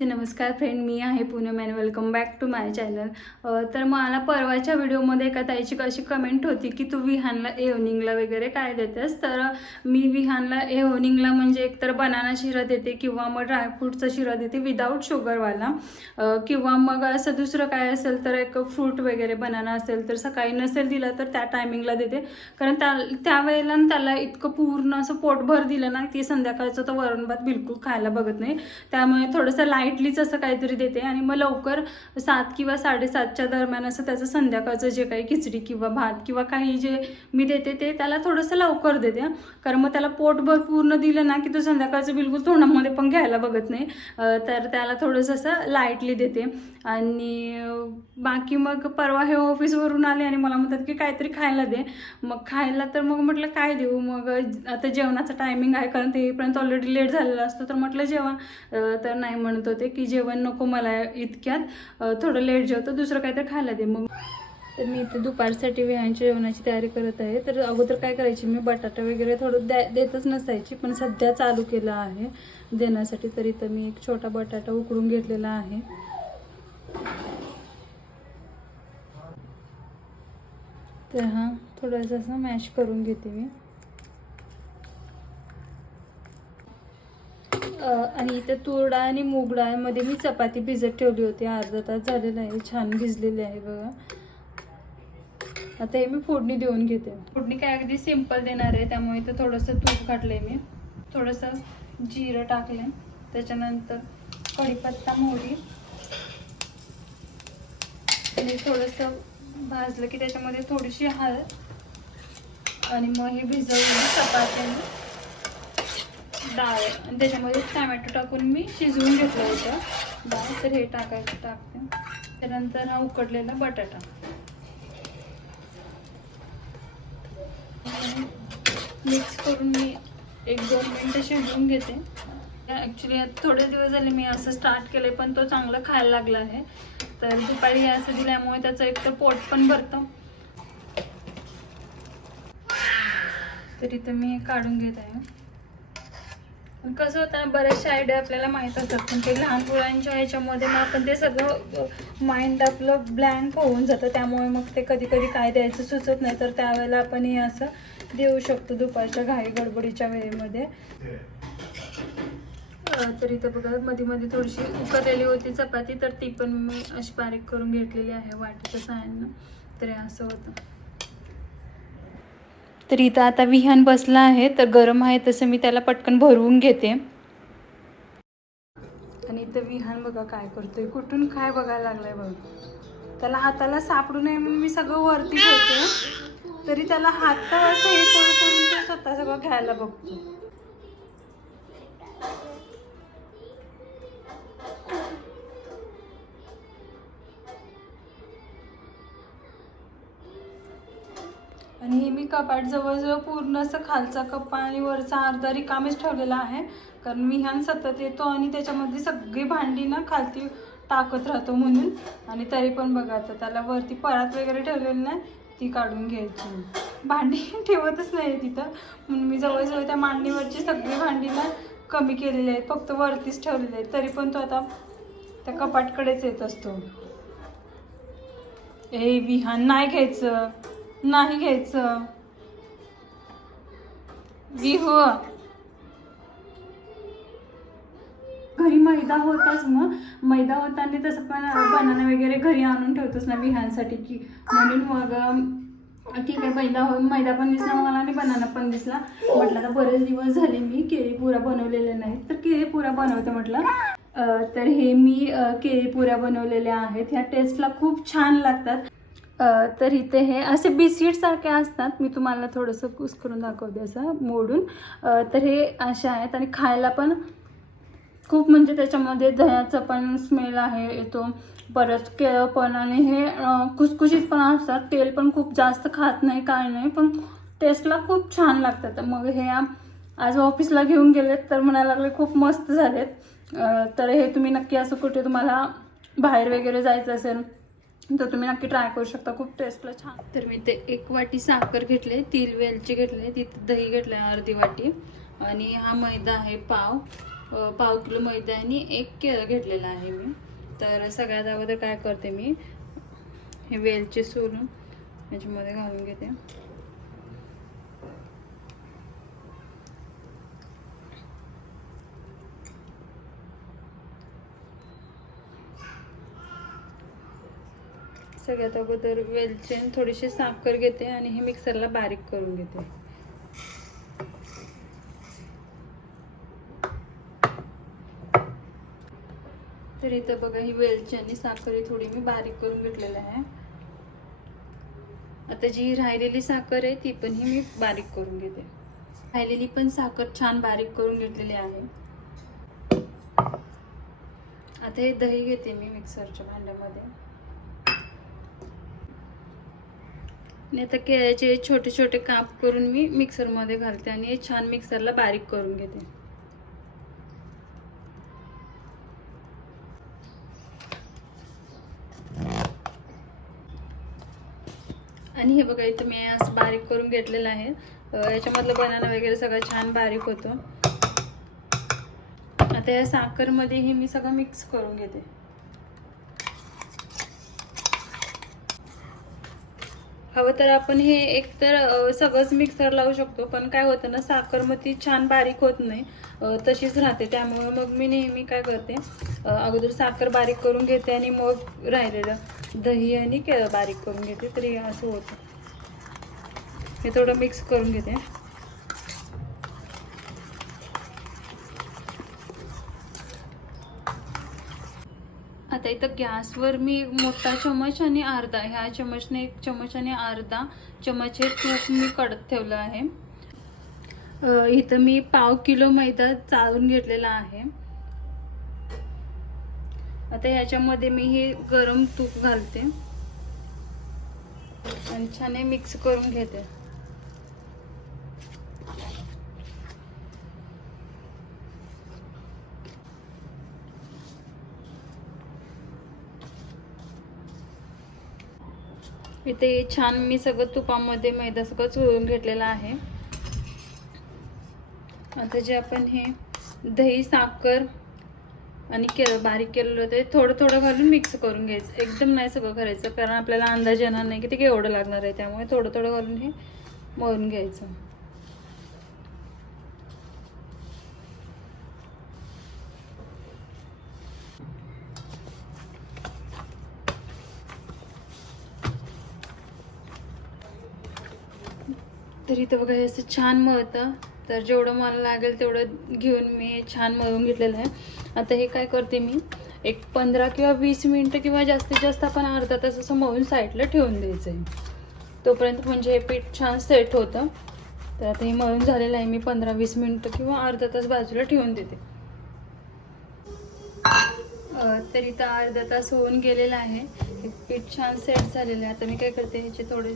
नमस्कार फ्रेंड मी आहे Poonam and welcome back to my channel तर मला परवाच्या व्हिडिओमध्ये एका ताईची अशी कमेंट होती की तू विहानला एव्हनिंगला वगैरे काय देतेस? तर मी विहानला एव्हनिंगला म्हणजे एकतर बनाना शिरा देते किंवा मग ड्रायफ्रूटचा शिरा देते विदाऊट शुगरवाला किंवा मग असं दुसरं काय असेल तर एक फ्रूट वगैरे बनाना असेल तर सकाळी नसेल दिला तर त्या टायमिंगला देते. कारण त्या त्यावेळेला त्याला इतकं पूर्ण असं पोटभर दिलं ना की संध्याकाळचं तर वरणभात बिलकुल खायला बघत नाही. त्यामुळे थोडंसं नाईटलीच असं काहीतरी देते आणि मग लवकर सात किंवा साडेसातच्या दरम्यान असं त्याचं संध्याकाळचं जे काही खिचडी किंवा भात किंवा काही जे मी देते ते त्याला थोडंसं लवकर देते कारण मग त्याला पोटभर पूर्ण दिलं ना की तो संध्याकाळचं बिलकुल तोंडामध्ये पण घ्यायला बघत नाही. तर त्याला थोडंसं असं लाईटली देते. आणि बाकी मग परवा हे ऑफिसवरून आले आणि मला म्हणतात की काहीतरी खायला दे. मग खायला तर मग म्हटलं काय देऊ? मग आता जेवणाचं टायमिंग आहे कारण तेपर्यंत ऑलरेडी लेट झालेला असतो. तर म्हटलं जेव्हा तर नाही म्हणत होते की जेवण नको मला इतक्यात. थोडं लेट जेवतं दुसरं काहीतरी खायला दे. मग तर मी इथे दुपारसाठी विहांच्या जेवणाची तयारी करत आहे. तर अगोदर काय करायची मी बटाटा वगैरे थोडं द्या देतच नसायची पण सध्या चालू केलं आहे. देण्यासाठी तर इथं मी एक छोटा बटाटा उकडून घेतलेला आहे. तर हा थोडंसं असं मॅश करून घेते मी. आणि इथे तूर डाळ आणि मूग डाळमध्ये मी चपाती भिजत ठेवली होती. अर्धा तास झालेला आहे. छान भिजलेली आहे बघा. आता हे मी फोडणी देऊन घेते. फोडणी काय अगदी सिंपल देणार आहे. त्यामुळे इथं थोडंसं तूप घातलंय मी. थोडंसं जिरं टाकलंय. त्याच्यानंतर कढीपत्ता मोहरी. आणि थोडंसं भाजलं की त्याच्यामध्ये थोडीशी हळद. आणि मग हे भिजवलेली चपाती आणि डाळ आहे. आणि त्याच्यामध्ये टॅमॅटो टाकून मी शिजवून घेतलं होतं. डाळ तर हे टाकायचं टाकते. त्यानंतर हा उकडलेला बटाटा. मिक्स करून मी एक दोन मिनटं शिजवून घेते. ॲक्च्युली थोडे दिवस झाले मी असं स्टार्ट केलं पण तो चांगला खायला लागला आहे. तर दुपारी हे असं दिल्यामुळे त्याचं एक तर पोट पण भरतं. तरी तर मी काढून घेत आहे. कसं होतं ना बऱ्याचशा आयडिया आपल्याला माहीत असतात. पण ते लहान मुलांच्या ह्याच्यामध्ये मग आपण ते सगळं माइंड आपलं ब्लँक होऊन जातं. त्यामुळे मग ते कधी कधी काय द्यायचं सुचत नाही. तर त्यावेळेला आपण हे असं देऊ शकतो दुपारच्या घाई गडबडीच्या वेळेमध्ये. तर इथं बघा मध्ये मध्ये थोडीशी उकरलेली होती चपाती. तर ती पण मी अशी बारीक करून घेतलेली आहे वाटीच्या साह्यानं तर असं होतं. तर इथं आता विहान बसला आहे तर गरम आहे तसं मी त्याला पटकन भरवून घेते. आणि इथं विहान बघा काय करतोय कुठून काय बघायला लागलाय बघ. त्याला हाताला सापडू नये म्हणून मी सगळं वरती ठेवते. तरी त्याला हात असं हे करून करून स्वतः सगळं घ्यायला बघतो. आणि हे मी कपाट जवळजवळ पूर्ण असं खालचा कप्पा आणि वरचा अर्धा रिकामेच ठेवलेला आहे. कारण मी ह्यान सतत येतो आणि त्याच्यामध्ये सगळी भांडी ना खालती टाकत राहतो म्हणून. आणि तरी पण बघा आता त्याला वरती परात वगैरे ठेवलेली नाही ती काढून घ्यायची. भांडी ठेवतच नाही तिथं. म्हणून मी जवळजवळ त्या मांडणीवरची सगळी भांडी ना कमी केलेली आहेत फक्त वरतीच ठेवलेली आहेत. तरी पण तो आता त्या कपाटकडेच येत असतो. ए विहान नाही घ्यायचं. नाही घ्यायचं. विहो. घरी मैदा होताच मग मैदा होताना तसं पण बनाना वगैरे घरी आणून ठेवतोच ना विहांसाठी की म्हणून मग ठीक आहे मैदा हो मैदा पण दिसला मला आणि बनाना पण दिसला. म्हटलं आता बरेच दिवस झाले मी केळी पुरा बनवलेल्या नाही तर केळी पुरा बनवते म्हटलं. तर हे मी केळी पुऱ्या बनवलेल्या आहेत. ह्या टेस्टला खूप छान लागतात. तर इथे हे असे बिस्किटसारखे असतात. मी तुम्हाला थोडंसं कुस करून दाखवते असं मोडून. तर हे असे आहेत आणि खायला पण खूप म्हणजे त्याच्यामध्ये दह्याचा पण स्मेल आहे येतो. परत केळं पण आणि हे कुसकुशीत पण असतात. तेल पण खूप जास्त खात नाही काय नाही पण टेस्टला खूप छान लागतात. मग हे आज ऑफिसला घेऊन गेलेत तर म्हणायला लागले खूप मस्त झालेत. तर हे तुम्ही नक्की असं कुठे तुम्हाला बाहेर वगैरे जायचं असेल तर तुम्ही नक्की ट्राय करू शकता. खूप टेस्टला छान. तर मी ते एक वाटी साखर घेतले तिल वेलची घेतले तिथे दही घेतले अर्धी वाटी. आणि हा मैदा आहे पाव. पाव किलो मैदा आणि एक केळं घेतलेला आहे मी. तर सगळ्यात अगोदर काय करते मी हे वेलची सोलून याच्यामध्ये घालून घेते. सगळ्यात अगोदर वेलचेन आणि थोडीशी साखर घेते आणि हे मिक्सरला बारीक करून घेते. तर इथं बघा ही वेलची आणि साखर ही थोडी मी बारीक करून घेतलेली आहे. आता जी राहिलेली साखर आहे ती पण ही मी बारीक करून घेते. राहिलेली पण साखर छान बारीक करून घेतलेली आहे. आता हे दही घेते मी मिक्सरच्या भांड्यामध्ये. आणि आता केळ्याचे छोटे छोटे काप करून मी मिक्सरमध्ये घालते आणि हे छान मिक्सरला बारीक करून घेते. आणि हे बघा इथं मी असं बारीक करून घेतलेलं आहे. याच्यामधलं बनाना वगैरे सगळं छान बारीक होतं. आता या साखरमध्ये हे मी सगळं मिक्स करून घेते. हवं तर आपण हे एकतर सगळंच मिक्सर लावू शकतो पण काय होतं ना साखर मग ती छान बारीक होत नाही तशीच राहते. त्यामुळे मग मी नेहमी काय करते अगोदर साखर बारीक करून घेते आणि मग राहिलेलं दही आणि केळं बारीक करून घेते तरी असं होतं. हे थोडं मिक्स करून घेते. आता इथं गॅसवर मी मोठा चमच आणि अर्धा ह्या चमचने एक चमच आणि अर्धा चमच हे तूप मी कडत ठेवलं आहे. इथं मी पाव किलो मैदा चाळून घेतलेला आहे. आता ह्याच्यामध्ये मी हे गरम तूप घालते. आणि छान मिक्स करून घेते. इथे छान मी सगळं तुपामध्ये मैदा सगळं चोळून घेतलेला आहे. आता जे आपण हे दही साखर आणि केळं बारीक केलेलं होतं ते थोडं थोडं घालून मिक्स करून घ्यायचं. एकदम नाही सगळं करायचं कारण आपल्याला अंदाज येणार नाही की ते केवढं लागणार आहे. त्यामुळे थोडं थोडं घालून हे मळून घ्यायचं. तर इथं बघा हे असं छान मळतं. तर जेवढं मला लागेल तेवढं घेऊन मी हे छान मळून घेतलेलं आहे. आता हे काय करते मी एक पंधरा किंवा वीस मिनटं किंवा जास्तीत जास्त आपण अर्धा तास असं मळून साईडला ठेवून द्यायचं आहे. तोपर्यंत म्हणजे हे पीठ छान सेट होतं. तर आता हे मळून झालेलं आहे मी पंधरा वीस मिनटं किंवा अर्धा तास बाजूला ठेवून देते. तरी तर इथं अर्धा तास होऊन गेलेला आहे. हे पीठ छान सेट झालेलं आहे. आता मी काय करते ह्याचे थोडे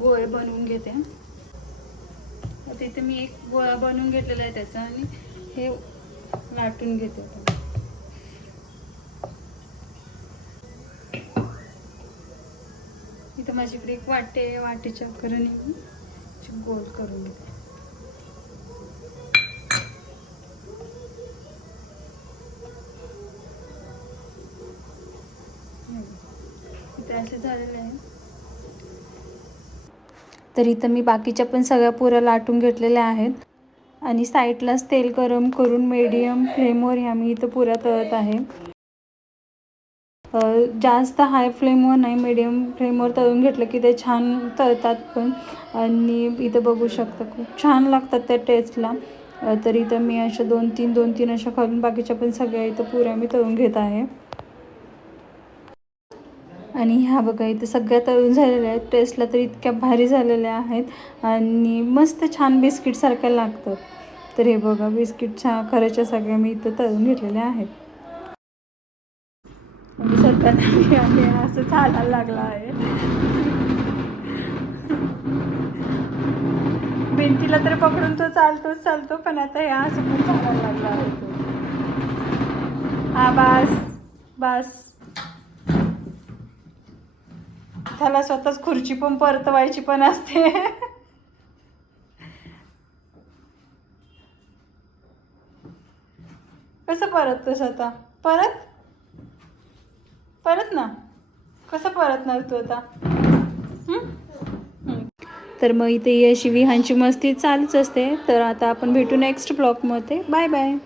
गोळे बनवून घेते. आता इथे मी एक गोळा बनवून घेतलेला आहे त्याचा आणि हे लाटून घेते. इथं माझ्याकडे एक वाटे वाटेच्या आकाराने मी गोल करून घेते. इथे असे झालेले आहे. तर इथं मी बाकीच्या पण सगळ्या पुऱ्या लाटून घेतलेल्या आहेत. आणि साईडलाच तेल गरम करून मीडियम फ्लेमवर ह्या मी इथं पुऱ्या तळत आहे. जास्त हाय फ्लेमवर नाही मीडियम फ्लेमवर तळून घेतलं की ते छान तळतात पण. आणि इथं बघू शकता खूप छान लागतात त्या टेस्टला तर इथं मी अशा दोन तीन दोन तीन अशा खालून बाकीच्या पण सगळ्या इथं पुऱ्या मी तळून घेत आहे. आणि ह्या बघा इथं सगळ्या तळून झालेल्या आहेत. टेस्टला तर इतक्या भारी झालेल्या आहेत. आणि मस्त छान बिस्किटसारख्या लागतात. तर हे बघा बिस्किट छान खऱ्याच्या सगळ्या मी इथं तळून घेतलेल्या आहेत. आणि सध्या असं चालायला लागला आहे. भिंतीला तर पकडून तो चालतोच चालतो पण आता हे असं पण चालायला लागला आहे तो. हा बास बास. त्याला स्वतःच खुर्ची पण परतवायची पण असते. कसं परततोस आता? परत? परत ना? कसं परतणार तू आता? तर मग इथे ही अशी विहांची मस्ती चालूच असते. तर आता आपण भेटू नेक्स्ट ब्लॉगमध्ये बाय बाय